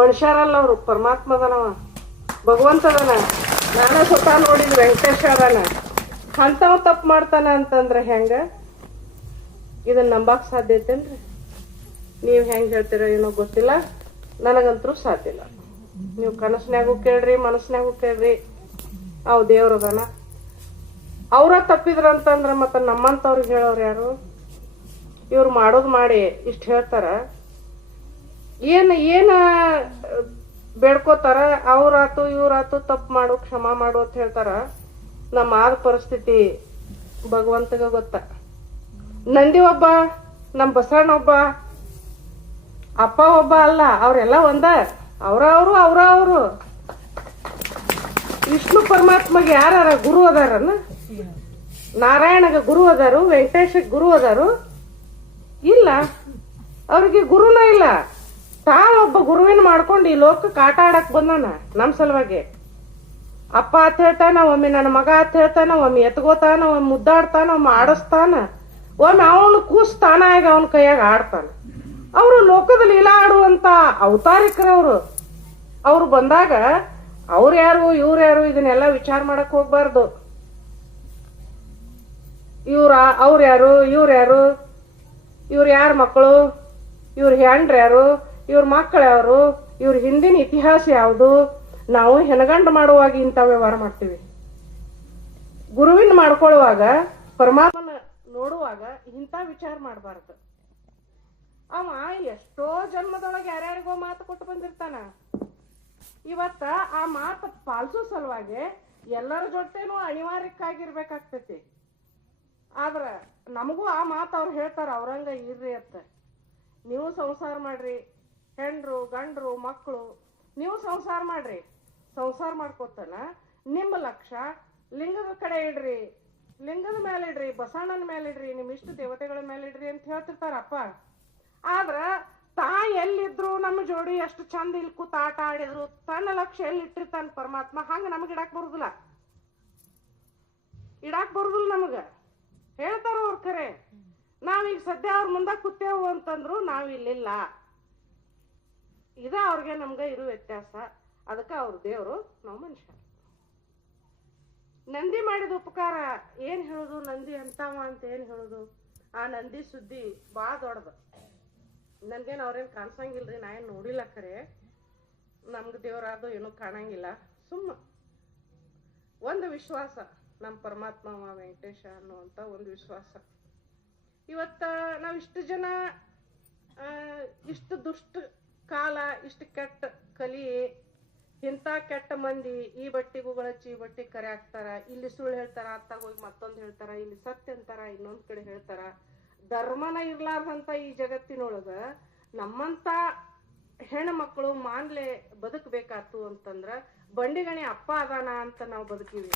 ಮನುಷ್ಯರಲ್ಲ ಅವರು, ಪರಮಾತ್ಮ ಅದನವ, ಭಗವಂತ ಅದನ. ನಾನು ಸ್ವತಃ ನೋಡಿದ್ ವೆಂಕಟೇಶ ಅದಾನ. ಅಂತವ ತಪ್ಪು ಮಾಡ್ತಾನ ಅಂತಂದ್ರೆ ಹೆಂಗ? ಇದನ್ನ ನಂಬಕ್ ಸಾಧ್ಯ ಐತೇನ್ರಿ? ನೀವ್ ಹೆಂಗ್ ಹೇಳ್ತೀರ ಏನೋ ಗೊತ್ತಿಲ್ಲ, ನನಗಂತರೂ ಸಾಧ್ಯ ಇಲ್ಲ. ನೀವು ಕನಸ್ನ್ಯಾಗೂ ಕೇಳ್ರಿ, ಮನಸ್ನ್ಯಾಗೂ ಕೇಳ್ರಿ, ಅವ್ ದೇವ್ರದನ. ಅವ್ರ ತಪ್ಪಿದ್ರಂತಂದ್ರ ಮತ್ತ ನಮ್ಮಂತವ್ರಿಗೆ ಹೇಳೋರು ಯಾರು? ಇವ್ರು ಮಾಡೋದ್ ಮಾಡಿ ಇಷ್ಟ ಹೇಳ್ತಾರ, ಏನ ಬೇಡ್ಕೋತಾರ, ಅವ್ರಾತು ಇವ್ರಾತು ತಪ್ಪು ಮಾಡು, ಕ್ಷಮಾ ಮಾಡು ಅಂತ ಹೇಳ್ತಾರ. ನಮ್ಮ ಆದ ಪರಿಸ್ಥಿತಿ ಭಗವಂತಗ ಗೊತ್ತ. ನಂದಿ ಒಬ್ಬ, ನಮ್ ಬಸವಣ್ಣ ಒಬ್ಬ, ಅಪ್ಪ ಒಬ್ಬ ಅಲ್ಲ, ಅವ್ರೆಲ್ಲ ಒಂದ. ಅವ್ರ ವಿಷ್ಣು ಪರಮಾತ್ಮಗೆ ಯಾರ ಗುರು ಅದಾರನ? ನಾರಾಯಣಗ ಗುರು ಅದಾರು, ವೆಂಕಟೇಶಗ್ ಗುರು ಅದಾರು? ಇಲ್ಲ, ಅವ್ರಿಗೆ ಗುರುನ ಇಲ್ಲ. ಒಬ್ಬ ಗುರುವಿನ ಮಾಡ್ಕೊಂಡು ಈ ಲೋಕಕ್ಕೆ ಆಟ ಆಡಕ್ ಬಂದಾನ ನಮ್ ಸಲುವಾಗಿ. ಅಪ್ಪ ಅಂತ ಹೇಳ್ತಾನ, ಒಮ್ಮೆ ನನ್ನ ಮಗ ಅಂತ ಹೇಳ್ತಾನ, ಒಮ್ಮೆ ಎತ್ಗೋತಾನ, ಒಮ್ಮೆ ಮುದ್ದಾಡ್ತಾನ, ಒಮ್ಮೆ ಆಡಸ್ತಾನ, ಒಮ್ಮೆ ಅವನು ಕೂಸ್ತಾನ, ಆಗ ಅವನ ಕೈಯಾಗ ಆಡ್ತಾನ. ಅವರು ಲೋಕದಲ್ಲಿ ಲೀಲಾ ಆಡುವಂತ ಅವತಾರಿಕರವ್ರು. ಅವ್ರು ಬಂದಾಗ ಅವ್ರು ಯಾರು ಇವ್ರು ಯಾರು ಇದನ್ನೆಲ್ಲ ವಿಚಾರ ಮಾಡಕ್ ಹೋಗ್ಬಾರ್ದು. ಅವ್ರು ಯಾರು ಇವ್ರು ಯಾರು, ಇವ್ರು ಯಾರ ಮಕ್ಕಳು, ಇವ್ರ ಹೆಂಡ್ರ ಯಾರು, ಇವ್ರ ಮಕ್ಕಳು ಯಾರು, ಇವ್ರ ಹಿಂದಿನ ಇತಿಹಾಸ ಯಾವುದು? ನಾವು ಹೆಣಗಂಡು ಮಾಡುವಾಗ ಇಂಥ ವ್ಯವಹಾರ ಮಾಡ್ತೀವಿ. ಗುರುವಿನ ಮಾಡ್ಕೊಳ್ಳುವಾಗ, ಪರಮಾತ್ಮನ ನೋಡುವಾಗ ಇಂಥ ವಿಚಾರ ಮಾಡಬಾರ್ದು. ಅವ ಎಷ್ಟೋ ಜನ್ಮದೊಳಗೆ ಯಾರ್ಯಾರಿಗೋ ಮಾತು ಕೊಟ್ಟು ಬಂದಿರ್ತಾನ. ಇವತ್ತ ಆ ಮಾತು ಪಾಲಿಸೋ ಸಲುವಾಗಿ ಎಲ್ಲರ ಜೊತೆನೂ ಅನಿವಾರ್ಯಕ್ಕಾಗಿರ್ಬೇಕಾಗ್ತೈತಿ. ಆದ್ರ ನಮಗೂ ಆ ಮಾತು ಅವ್ರು ಹೇಳ್ತಾರ, ಅವ್ರಂಗ ಇರ್ರಿ ಅಂತ. ನೀವು ಸಂಸಾರ ಮಾಡ್ರಿ, ಹೆಂಡ್ರು ಗಂಡ್ರು ಮಕ್ಕಳು, ನೀವು ಸಂಸಾರ ಮಾಡ್ರಿ. ಸಂಸಾರ ಮಾಡ್ಕೋತಾನ ನಿಮ್ಮ ಲಕ್ಷ್ಯ ಲಿಂಗದ ಕಡೆ ಇಡ್ರಿ, ಲಿಂಗದ ಮೇಲೆ ಇಡ್ರಿ, ಬಸವಣ್ಣನ ಮೇಲೆ ಇಡ್ರಿ, ನಿಮ್ ಇಷ್ಟ ದೇವತೆಗಳ ಮೇಲೆ ಇಡ್ರಿ ಅಂತ ಹೇಳ್ತಿರ್ತಾರಪ್ಪ. ಆದ್ರ ಎಲ್ಲಿದ್ರು ನಮ್ಮ ಜೋಡಿ ಎಷ್ಟು ಚಂದ ಇಲ್ಲಿ ಕೂತ ಆಟ ಆಡಿದ್ರು, ತನ್ನ ಲಕ್ಷ್ಯ ಎಲ್ಲಿ ಇಟ್ಟಿರ್ತಾನ ಪರಮಾತ್ಮ, ಹಂಗ ನಮಗ್ ಇಡಾಕ್ ಬರುದಿಲ್ಲ ನಮಗ. ಹೇಳ್ತಾರ ಅವ್ರ ಖರೆ. ನಾವೀಗ ಸದ್ಯ ಅವ್ರ ಮುಂದ ಕೂತೇವು ಅಂತಂದ್ರು ನಾವಿಲ್ಲಿಲ್ಲ. ಇದ ಅವ್ರಿಗೆ ನಮ್ಗ ಇರೋ ವ್ಯತ್ಯಾಸ. ಅದಕ್ಕ ಅವ್ರ ದೇವ್ರು, ನಾವು ಮನುಷ್ಯ. ನಂದಿ ಮಾಡಿದ ಉಪಕಾರ ಏನ್ ಹೇಳುದು? ನಂದಿ ಅಂತವ ಅಂತ ಏನ್ ಹೇಳುದು? ಆ ನಂದಿ ಸುದ್ದಿ ಬಾಳ ದೊಡ್ಡದು. ನನ್ಗೇನ್ ಅವ್ರೇನ್ ಕಾಣ್ಸಂಗಿಲ್ರಿ, ನಾ ಏನ್ ನೋಡಿಲ್ಲ ಖರೆ. ನಮ್ಗ ದೇವ್ರಾದು ಏನೂ ಕಾಣಂಗಿಲ್ಲ. ಸುಮ್ಮ ಒಂದು ವಿಶ್ವಾಸ, ನಮ್ ಪರಮಾತ್ಮ ವೆಂಕಟೇಶ ಅನ್ನುವಂತ ಒಂದು ವಿಶ್ವಾಸ. ಇವತ್ತ ನಾವ್ ಇಷ್ಟು ಜನ, ಇಷ್ಟು ದುಷ್ಟ ಕಾಲ, ಇಷ್ಟು ಕೆಟ್ಟ ಕಲಿ, ಇಂಥ ಕೆಟ್ಟ ಮಂದಿ ಈ ಬಟ್ಟಿಗೂ ಹಚ್ಚಿ ಈ ಬಟ್ಟಿ ಕರೆ ಹಾಕ್ತಾರ. ಇಲ್ಲಿ ಸುಳ್ಳು ಹೇಳ್ತಾರ, ಅತ್ತಾಗ ಹೋಗಿ ಮತ್ತೊಂದು ಹೇಳ್ತಾರ, ಇಲ್ಲಿ ಸತ್ಯ ಅಂತಾರ, ಇನ್ನೊಂದ್ ಕಡೆ ಹೇಳ್ತಾರ. ಧರ್ಮನ ಇರ್ಲಾರ್ದಂತ ಈ ಜಗತ್ತಿನೊಳಗ ನಮ್ಮಂತ ಹೆಣ್ಣು ಮಕ್ಕಳು ಮಾನ್ಲೆ ಬದುಕಬೇಕಾತು ಅಂತಂದ್ರ ಬಂಡಿಗಣಿ ಅಪ್ಪ ಅದಾನ ಅಂತ ನಾವು ಬದುಕಿವಿ.